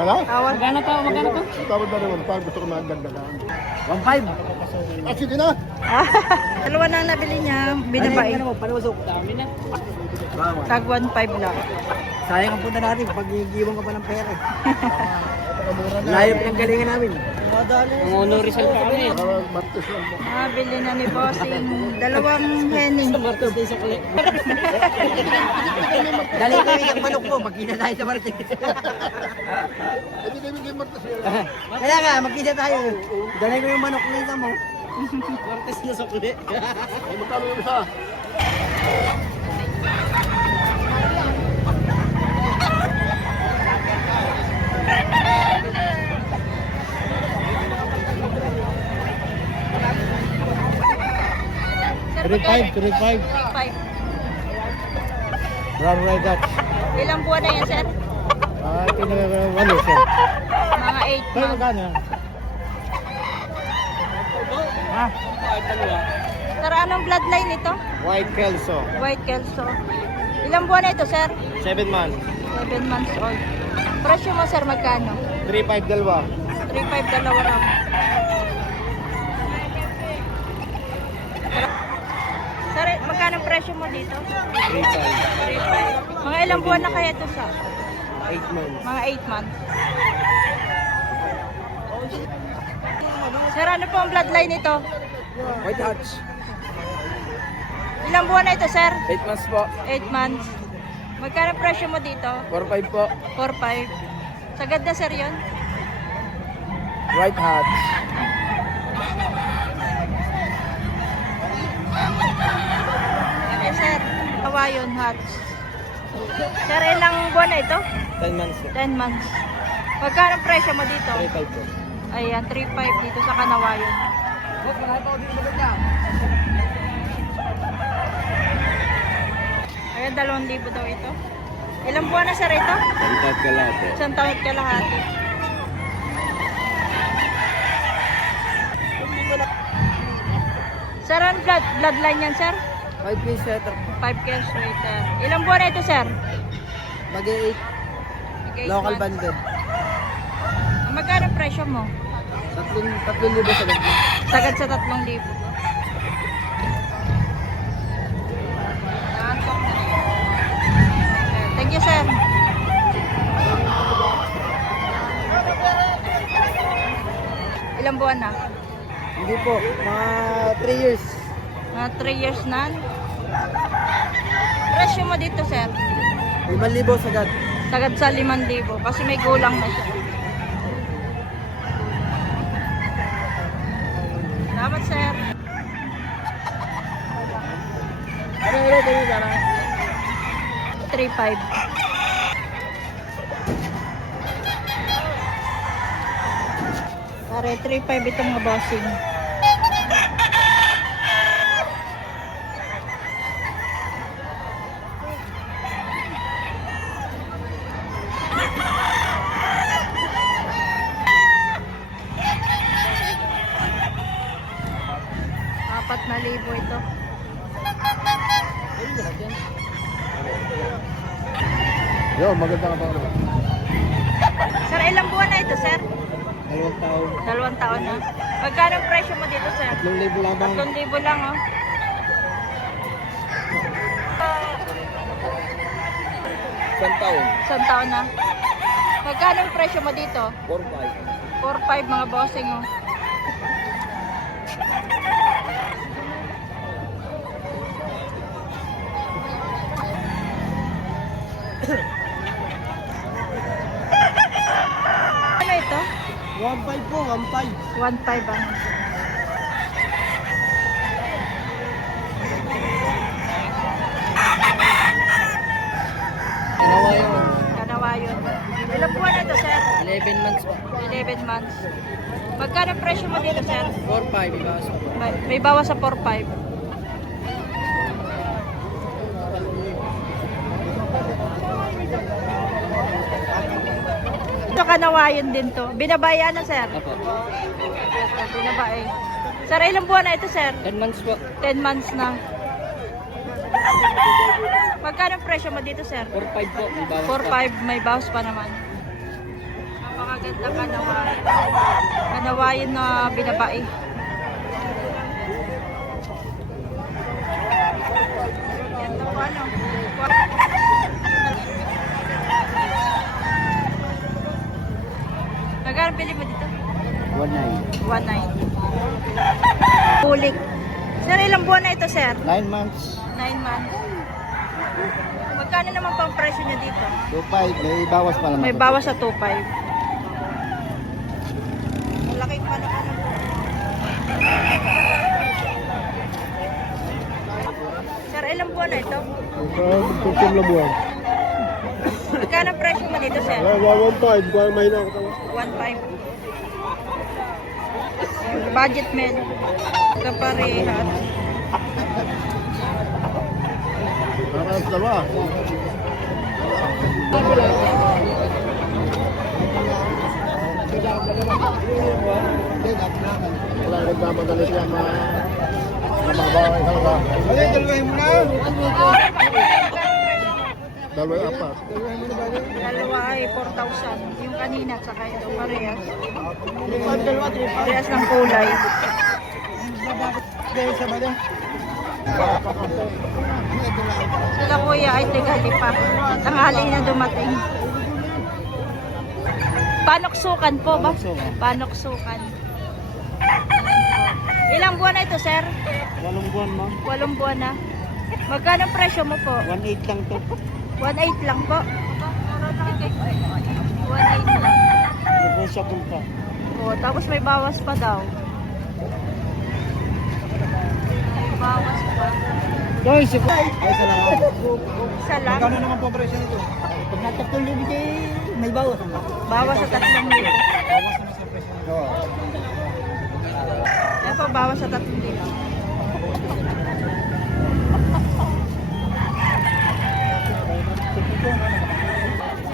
Ano? Tawad. Magkano to? Tawad na rin 1.5. Gusto ko na ang ganda-ganda. 1.5. Ah, sige na. Dalawa na ang nabili niya. Binabae. Ano mo, panusok. Dami na. Tag 1.5 lang. Sayang ang punta natin pag iiwan ka pa ng pera. Layo ng galingan namin. Ang honor result pa kami. Martes lang po. Bili na ni Bossing. Dalawang henning. Martes tayo sa kulit. Dali kami ng manok mo, magkita tayo sa Martes. Hindi kami kay Martes. Kaya nga, magkita tayo. Dali ko yung manok na isa mo. Martes na sa kulit. Ay, magkano yung isa? Sir, 3.5. 3.5. Brown red dot. Ilang buwan na yan, sir? Walo siya. Mga 8 months. magkano? Ha? Sir, anong bloodline ito? White Kelso. White Kelso. Ilang buwan na ito, sir? 7 months. 7 months old. Presyo mo, sir, magkano? 3.5 dalawa. 3.5 dalawa lang. Sir, magkano ang presyo mo dito? 3.5. 3.5. Mga ilang buwan na kaya ito sa? 8 months. Mga 8 months. Sir, ano po ang bloodline nito? White Hatch. Ilang buwan na ito, sir? 8 months po. 8 months. Magkano ang presyo mo dito? 4.5 po. 4.5. Sagad na, sir, yun? White Hatch. Eh, sir, Kawayon Hats. Sir, ilang buwan na ito? 10 months po. 10 months. Magkano ang presyo mo dito? 3.5 po. Ayan, 3.5 dito sa Kanawayon. Ayan, 2,000 daw ito. Ilang buwan na, sir, ito? Pagkat ka lahat po. Isang taon at kalahati. Sir, ang bloodline yan, sir? 5 piece setter. 5K sweater. Ilang buwan na ito, sir? Mag-8. Okay, Local months. banded. Magkano ang presyo mo? 3,000 sa ganda. Sagad sa 3,000. Thank you, sir. Ilang buwan na? Hindi po. Mga 3 years. Mga 3 years na. Presyo mo dito, sir? 5,000 sagad. Sagad sa 5,000 kasi may gulang na siya. Salamat, sir. Ano yun? 3.5. Pare, 3.5 itong mga bossing. Apat na libo ito. Yo, maganda ka ba? Sir, ilang buwan na ito, sir? 2 taon. 2 taon na. Magkano ang presyo mo dito, sir? 3,000 lang bang? 3,000 lang, oh. Isang taon. Isang taon na. Magkano ang presyo mo dito? 4.5. 4.5 mga bossing, oh. Ano ito? 1.5 po, 1.5. 1.5 ang. Kanawayon. Kanawayon. Ilang buwan na ito, sir? 11 months po. 11 months. Magkano ang presyo mo dito, sir? 4.5, ibawas po. May bawas sa 4.5. Ito Kanawayon din to. Binabayan na, sir? Apo. Binabae. Sir, ilang buwan na ito, sir? 10 months po. 10 months na. Magkano ang presyo mo dito, sir? 4.5 po, ibawas po. 4.5, may bawas pa naman. Magandang kanawayan. Kanawayan na binabae. Yan to po ano. Magkano pili mo dito? 1.9. 1.9. Pulik. Sir, ilang buwan na ito, sir? 9 months. 9 months. Magkano naman pang presyo niya dito? 2.5. May bawas pa naman. May bawas sa 2.5. Malaking manok ano po. Sir, ilang buwan na ito? Magtutum na buwan. Magkano presyo mo dito, sir? 1.5. Kung may na ako tawa. 1.5. Budget men. Kaparehat. Parang dalawa. Wala nagmamadali siya mababawa yung halaga. Dalawahin mo na. Dalawa yung apat. Dalawa ay 4,000. Yung kanina, tsaka ito parehas. Parehas ng kulay. Sila kuya ay tigali pa. Tanghali na dumating. Panoksukan po ba? Panoksukan. Ilang buwan na ito, sir? 8 buwan mo. 8 buwan na. Magkano presyo mo po? 1.8 lang to. 1.8 lang po. 1.8 lang. Nagusap mo pa. Oh, tapos may bawas pa daw. May bawas pa. Doy, si Ay, salamat. Isa lang. Magkano naman po presyo nito? Pag nagkatulog may bawas. Bawas sa 3,000. Oo. Yan po, bawas sa 3,000.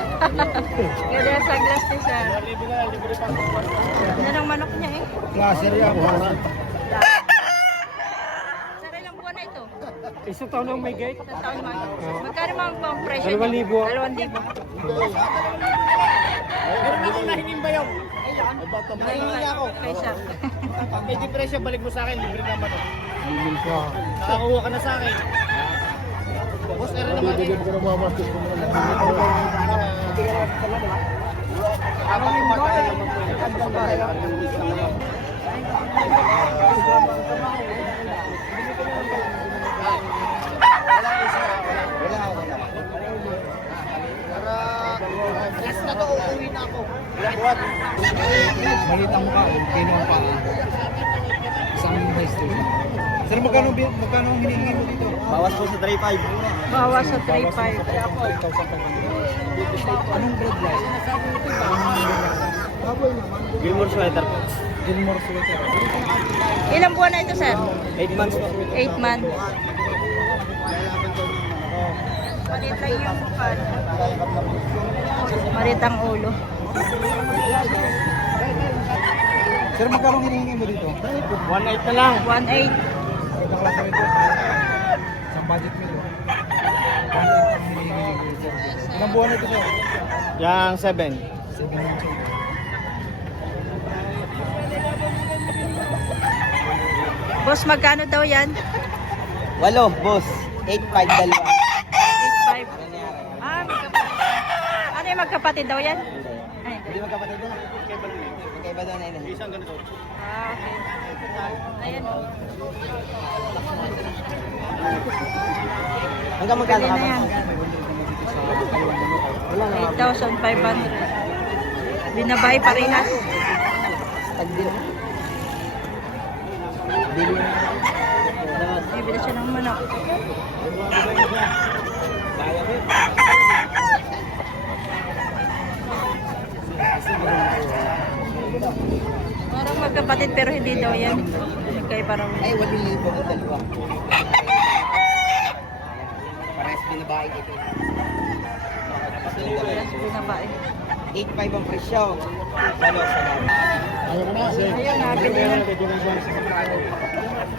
Ganda sa glass ni sir. Yan ang manok niya eh. Klaser yan. Kuha na. Sir, ilang buwan na ito? Isang taon lang may gate. Isang taon man. Magkano mga pang presyo? 2,000. 2,000. Meron akong nahinging bayaw. Nahingi ako. Kay sir. Pag may depresya, balik mo sa akin. Libre naman. Bibili ka. Nakakuha ka na sa akin. Boss, meron naman. Bibigyan ko ng mga mastos ko naman. Last na to, uuwi na ako. Maliit ang mukha, kino ang paa. Isang high station. Sir, magkano ang hinihingi mo dito? Bawas po sa 3.5. Bawas sa 3,500. 5,000. Anong bread like? Gilmore sweater po. Gilmore sweater. Ilang buwan na ito, sir? 8 months po. 8 months. Malit lang yung mukha. Malit ang ulo. Sir, magkano ang hinihingi mo dito? 1.8 na lang. 1.8. Ibang klase ito. Isang budget meal. 1,800 ang hinihingi mo, sir. Ilang buwan ito, sir? Yang 7. 7 months old. Boss, magkano daw yan? 8, boss. 8.5 dalawa. 8.5. Ah, magkapatid. Ano yung magkapatid daw yan? Ay, Hindi magkapatid na. Magkaiba daw na yun. Isang ganito. ah, okay. Ayan o. Hanggang magkano Pili ka na yan. 8,500. Binabay parehas. Tagdil. Dili. Bibili siya ng manok. Parang magkapatid pero hindi daw yan. Kaya parang Ay, 1,000 po dalawa. Parehas binabae dito. binabay. 8.5 ang presyo. Walo sa lahat. Ayaw ko na kasi. Ayun, nabili na.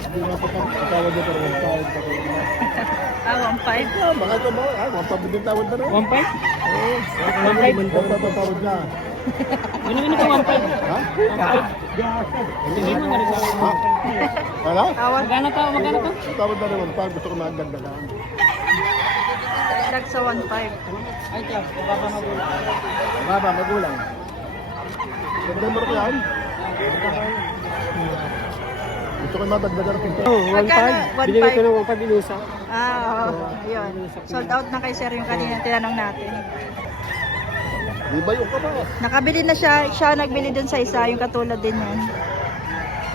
Hindi na patawad na pero 1.5. Ah, 1.5. Baka ito ba? Ay, 1.5 din tawad na rin. 1.5? Oo. 1.5 patawad na. Ano ko 1.5? Ha? Hindi mo nga rin. Ha? Ano? Tawag Magkano to? Tawad na rin, pag gusto ko magdagdagan. dag sa 1.5. Ay, tiyak. Baba magulang. Baba, magulang. September ko yan. Gusto ko madagdagan ng pinto. Magkano? 1.5. ng 1.5 inusa. Oo. Ayun. Sold out na kay sir yung kanina tinanong natin. Di ba yung ka ba? Nakabili na siya. Siya nagbili dun sa isa. Yung katulad din yan.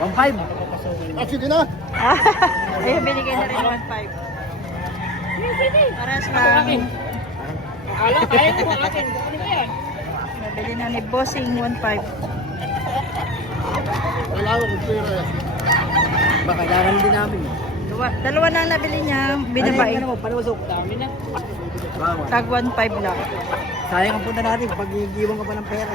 1.5. Ah, sige na. Ayun, binigay na rin 1.5. Paras lang. Akala, kaya mo akin. Nabili na ni Bossing 1.5. Kailangan ko pera eh. Baka kailangan din namin. Dalawa na nabili niya. Binabae. Ano mo, panusok. Dami na. Tag 1.5 lang. Sayang ang punta natin pag iiwan ka pa ng pera.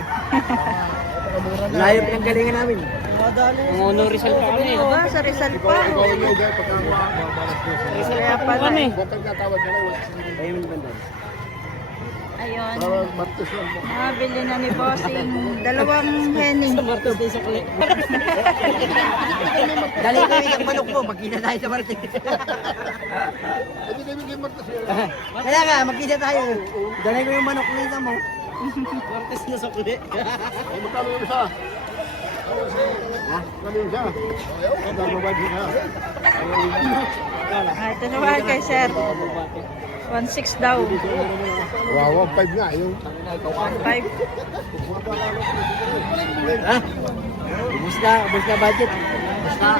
Layo pinanggalingan namin. Ang honor Rizal pa kami. Aba, sa Rizal pa. Ikaw yung mga pagka mabalas ko. Kaya pala eh. Huwag kang tatawad ka na. Kayo mo ba? Ayun. Para martes lang mo. Nabili na ni Bossing. Dalawang henny. Martes din sa kulit. Dali kami ng manok mo, magkita tayo sa Martes. Hindi kami kayo martes yan. Kaya nga, magkita tayo. Dali ko yung manok nito mo. Martes na sa kulit. Ay, magkano yung isa? Ha? Magkano yung isa? Ayaw, magkano ba din ha? Ah, ito naman kay sir. 1.6 daw. Wow, 5 nga. Yung 1.5. Ha? Ubus na budget. Ubus na.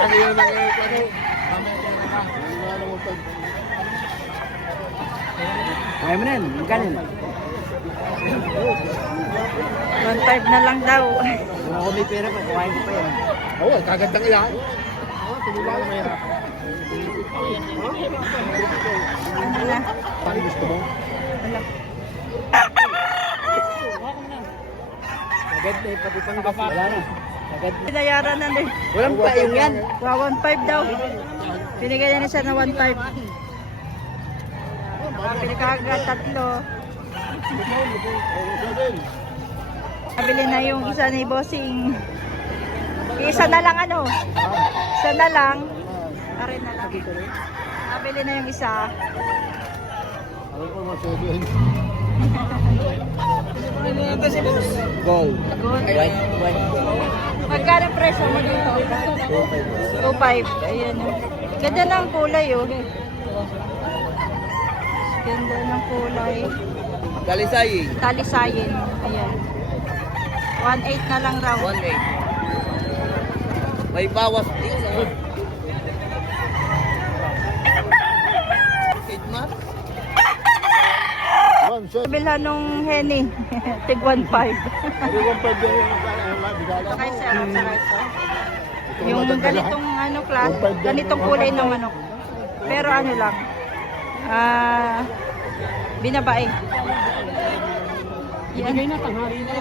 ano yung nangyayari? Kaya mo na yan, magkano yan? 1.5 na lang daw. Kung ako may pera pa, kuhain ko pa yan. Oo, kagandang iyan. Tumula na mahirap. Ano na? Paano gusto mo? Wala. Agad na, pati pang gapa. Wala na. Agad na. Binayaran na din. Walang pa yung yan. 1.5 daw. Binigay na ni sir na 1.5. Nakabili ka agad 3. Nabili na yung isa ni Bossing. Isa na lang ano? Isa na lang. Arin na lang. Nabili na yung isa. Ano ko masabihin? Gold. Good. White. Magkano presyo mo dito? 2.5. Ayan o. Ganda ng kulay oh. Ganda ng kulay. Dalisay. Talisayin. Ayan. 1.8 na lang raw. 1.8. May bawas din. Bilhan nung henny. Tig 1.5. Ano 1.5 yan yung bigala? Sakay sir. Sakay ito. Yung ganitong ano class, ganitong kulay ng manok. Pero ano lang. Binabae. Yan. Bigay na, tanghali na.